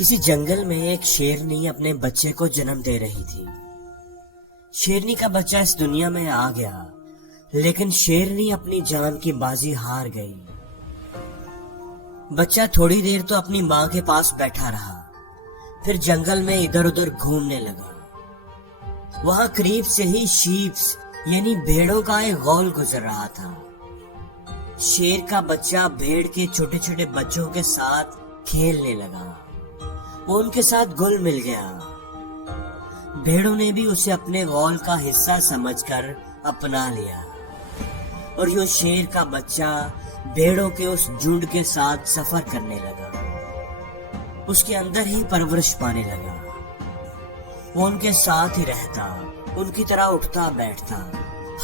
کسی جنگل میں ایک شیرنی اپنے بچے کو جنم دے رہی تھی۔ شیرنی کا بچہ اس دنیا میں آ گیا، لیکن شیرنی اپنی جان کی بازی ہار گئی۔ بچہ تھوڑی دیر تو اپنی ماں کے پاس بیٹھا رہا، پھر جنگل میں ادھر ادھر گھومنے لگا۔ وہاں قریب سے ہی شیپس یعنی بھیڑوں کا ایک غول گزر رہا تھا۔ شیر کا بچہ بھیڑ کے چھوٹے چھوٹے بچوں کے ساتھ کھیلنے لگا، وہ ان کے ساتھ گل مل گیا۔ بھیڑوں نے بھی اسے اپنے غول کا حصہ سمجھ کر اپنا لیا، اور یوں شیر کا بچہ بھیڑوں کے اس جھنڈ کے ساتھ سفر کرنے لگا، اس کے اندر ہی پرورش پانے لگا۔ وہ ان کے ساتھ ہی رہتا، ان کی طرح اٹھتا بیٹھتا،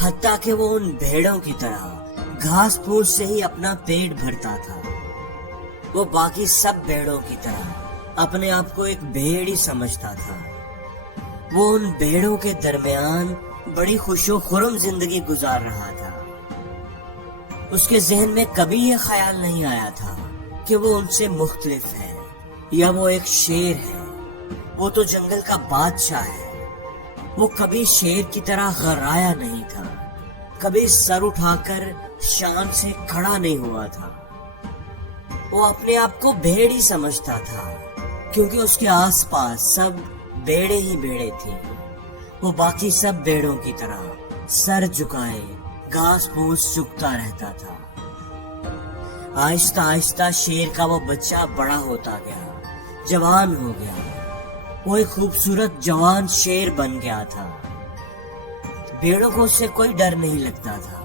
حتیٰ کہ وہ ان بھیڑوں کی طرح گھاس پھوس سے ہی اپنا پیٹ بھرتا تھا۔ وہ باقی سب بھیڑوں کی طرح اپنے آپ کو ایک بھیڑ ہی سمجھتا تھا۔ وہ ان بھیڑوں کے درمیان بڑی خوش و خرم زندگی گزار رہا تھا۔ اس کے ذہن میں کبھی یہ خیال نہیں آیا تھا کہ وہ ان سے مختلف ہے یا وہ ایک شیر ہے۔ وہ تو جنگل کا بادشاہ ہے۔ وہ کبھی شیر کی طرح غرایا نہیں تھا، کبھی سر اٹھا کر شان سے کھڑا نہیں ہوا تھا۔ وہ اپنے آپ کو بھیڑ ہی سمجھتا تھا، کیونکہ اس کے آس پاس سب بھیڑے ہی بھیڑے تھے۔ وہ باقی سب بھیڑوں کی طرح سر جھکائے گھاس پھوس چگتا رہتا تھا۔ آہستہ آہستہ شیر کا وہ بچہ بڑا ہوتا گیا، جوان ہو گیا۔ وہ ایک خوبصورت جوان شیر بن گیا تھا۔ بھیڑوں کو اس سے کوئی ڈر نہیں لگتا تھا،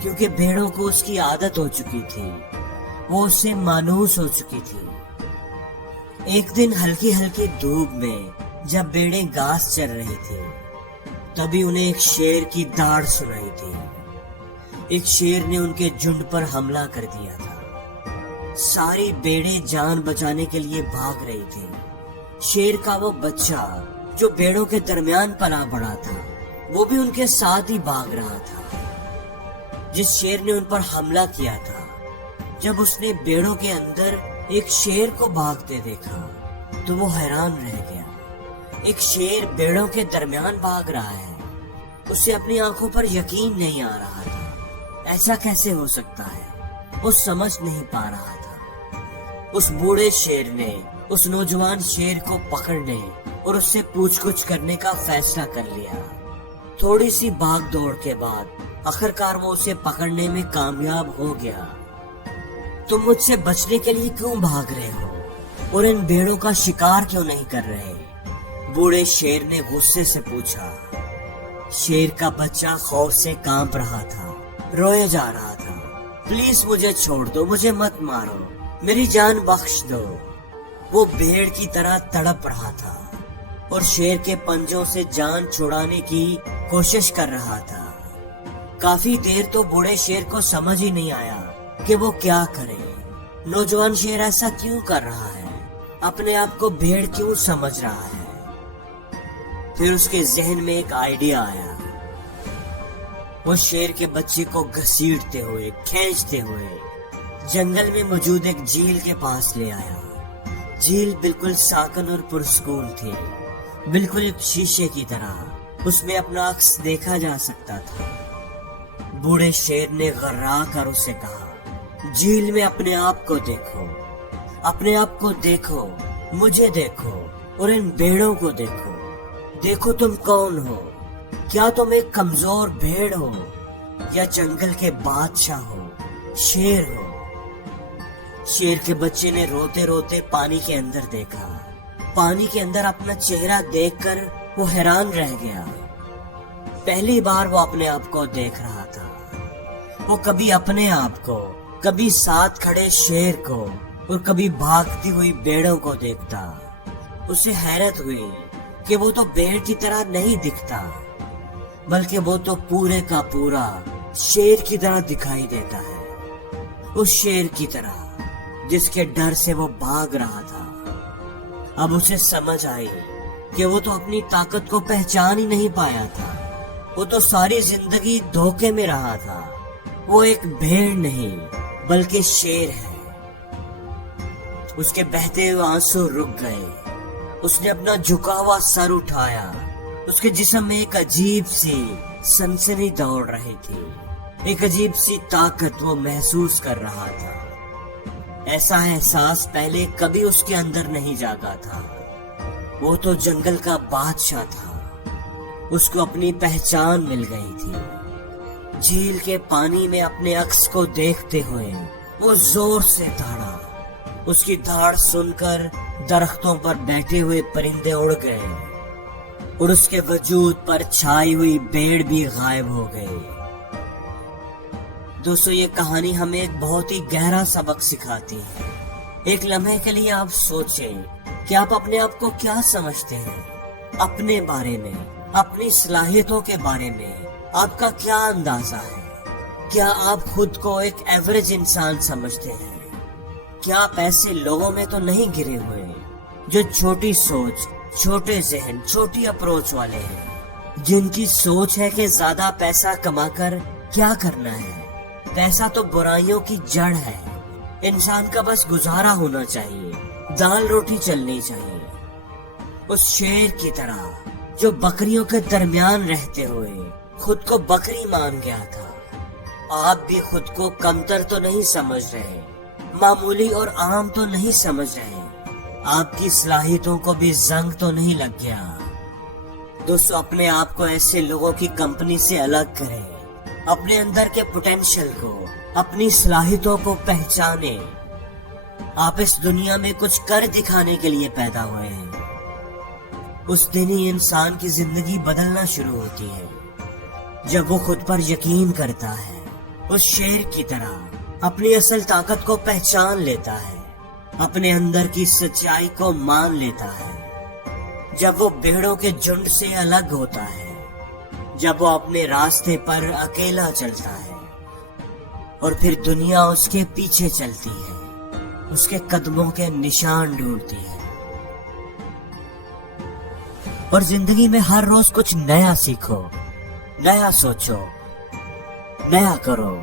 کیونکہ بھیڑوں کو اس کی عادت ہو چکی تھی، وہ اس سے مانوس ہو چکی تھی۔ ایک دن ہلکی ہلکی دھوپ میں جب بھیڑیں گھاس چر رہی تھی، تبھی انہیں ایک شیر کی داڑ سنائی تھی۔ ایک شیر نے ان کے جھنڈ پر حملہ کر دیا تھا۔ ساری بھیڑیں جان بچانے کے لیے بھاگ رہی تھی۔ شیر کا وہ بچہ جو بھیڑوں کے درمیان پلا بڑا تھا، وہ بھی ان کے ساتھ ہی بھاگ رہا تھا۔ جس شیر نے ان پر حملہ کیا تھا، جب اس نے بھیڑوں کے اندر ایک شیر کو بھاگتے دیکھا تو وہ حیران رہ گیا۔ ایک شیر بھیڑوں کے درمیان بھاگ رہا ہے، اسے اپنی آنکھوں پر یقین نہیں آ رہا تھا۔ ایسا کیسے ہو سکتا ہے؟ وہ سمجھ نہیں پا رہا تھا۔ اس بوڑھے شیر نے اس نوجوان شیر کو پکڑنے اور اس سے پوچھ گچھ کرنے کا فیصلہ کر لیا۔ تھوڑی سی بھاگ دوڑ کے بعد آخرکار وہ اسے پکڑنے میں کامیاب ہو گیا۔ تم مجھ سے بچنے کے لیے کیوں بھاگ رہے ہو اور ان بھیڑوں کا شکار کیوں نہیں کر رہے؟ بوڑھے شیر نے غصے سے پوچھا۔ شیر کا بچہ خوف سے کانپ رہا تھا، روئے جا رہا تھا۔ پلیز مجھے چھوڑ دو، مجھے مت مارو، میری جان بخش دو۔ وہ بھیڑ کی طرح تڑپ رہا تھا اور شیر کے پنجوں سے جان چھڑانے کی کوشش کر رہا تھا۔ کافی دیر تو بوڑھے شیر کو سمجھ ہی نہیں آیا کہ وہ کیا کرے۔ نوجوان شیر ایسا کیوں کر رہا ہے؟ اپنے آپ کو بھیڑ کیوں سمجھ رہا ہے؟ پھر اس کے ذہن میں ایک آئیڈیا آیا۔ وہ شیر کے بچے کو گھسیٹتے ہوئے کھینچتے ہوئے جنگل میں موجود ایک جھیل کے پاس لے آیا۔ جھیل بالکل ساکن اور پرسکون تھی، بالکل ایک شیشے کی طرح اس میں اپنا عکس دیکھا جا سکتا تھا۔ بوڑھے شیر نے غرا کر اسے کہا، جھیل میں اپنے آپ کو دیکھو، اپنے آپ کو دیکھو، مجھے دیکھو اور ان بھیڑوں کو دیکھو۔ دیکھو تم کون ہو؟ کیا تم ایک کمزور بھیڑ ہو یا جنگل کے بادشاہ ہو، شیر ہو؟ شیر کے بچے نے روتے روتے پانی کے اندر دیکھا۔ پانی کے اندر اپنا چہرہ دیکھ کر وہ حیران رہ گیا۔ پہلی بار وہ اپنے آپ کو دیکھ رہا تھا۔ وہ کبھی اپنے آپ کو، کبھی ساتھ کھڑے شیر کو اور کبھی بھاگتی ہوئی بھیڑوں کو دیکھتا۔ اسے حیرت ہوئی کہ وہ تو بھیڑ کی طرح نہیں دکھتا، بلکہ وہ تو پورے کا پورا شیر کی طرح دکھائی دیتا ہے۔ اس شیر کی طرح جس کے ڈر سے وہ بھاگ رہا تھا۔ اب اسے سمجھ آئی کہ وہ تو اپنی طاقت کو پہچان ہی نہیں پایا تھا۔ وہ تو ساری زندگی دھوکے میں رہا تھا۔ وہ ایک بھیڑ نہیں بلکہ شیر ہے۔ اس کے بہتے ہوئے آنسو رک گئے. اس نے اپنا جھکا ہوا سر اٹھایا. اس کے جسم میں ایک عجیب سی سنسنی دوڑ رہی تھی. ایک عجیب سی طاقت وہ محسوس کر رہا تھا. ایسا احساس پہلے کبھی اس کے اندر نہیں جاگا تھا. وہ تو جنگل کا بادشاہ تھا. اس کو اپنی پہچان مل گئی تھی. جھیل کے پانی میں اپنے عکس کو دیکھتے ہوئے وہ زور سے دھاڑا. اس کی دھاڑ سن کر درختوں پر بیٹھے ہوئے پرندے اڑ گئے اور اس کے وجود پر چھائی ہوئی بھیڑ بھی غائب ہو گئی. دوستو یہ کہانی ہمیں ایک بہت ہی گہرا سبق سکھاتی ہے. ایک لمحے کے لیے آپ سوچیں کہ آپ اپنے آپ کو کیا سمجھتے ہیں. اپنے بارے میں، اپنی صلاحیتوں کے بارے میں آپ کا کیا اندازہ ہے؟ کیا آپ خود کو ایک ایوریج انسان سمجھتے ہیں؟ کیا آپ ایسے لوگوں میں تو نہیں گرے ہوئے جو چھوٹی سوچ، چھوٹے ذہن، چھوٹی اپروچ والے ہیں، جن کی سوچ ہے کہ زیادہ پیسہ کما کر کیا کرنا ہے؟ پیسہ تو برائیوں کی جڑ ہے. انسان کا بس گزارا ہونا چاہیے، دال روٹی چلنی چاہیے. اس شیر کی طرح جو بکریوں کے درمیان رہتے ہوئے خود کو بکری مان گیا تھا. آپ بھی خود کو کمتر تو نہیں سمجھ رہے، معمولی اور عام تو نہیں سمجھ رہے. آپ کی صلاحیتوں کو بھی زنگ تو نہیں لگ گیا. دوستو اپنے آپ کو ایسے لوگوں کی کمپنی سے الگ کریں. اپنے اندر کے پوٹینشل کو، اپنی صلاحیتوں کو پہچانیں. آپ اس دنیا میں کچھ کر دکھانے کے لیے پیدا ہوئے ہیں. اس دن ہی انسان کی زندگی بدلنا شروع ہوتی ہے جب وہ خود پر یقین کرتا ہے. اس شیر کی طرح اپنی اصل طاقت کو پہچان لیتا ہے، اپنے اندر کی سچائی کو مان لیتا ہے. جب وہ بھیڑوں کے جھنڈ سے الگ ہوتا ہے، جب وہ اپنے راستے پر اکیلا چلتا ہے اور پھر دنیا اس کے پیچھے چلتی ہے، اس کے قدموں کے نشان ڈھونڈتی ہے. اور زندگی میں ہر روز کچھ نیا سیکھو، نیا سوچو، نیا کرو.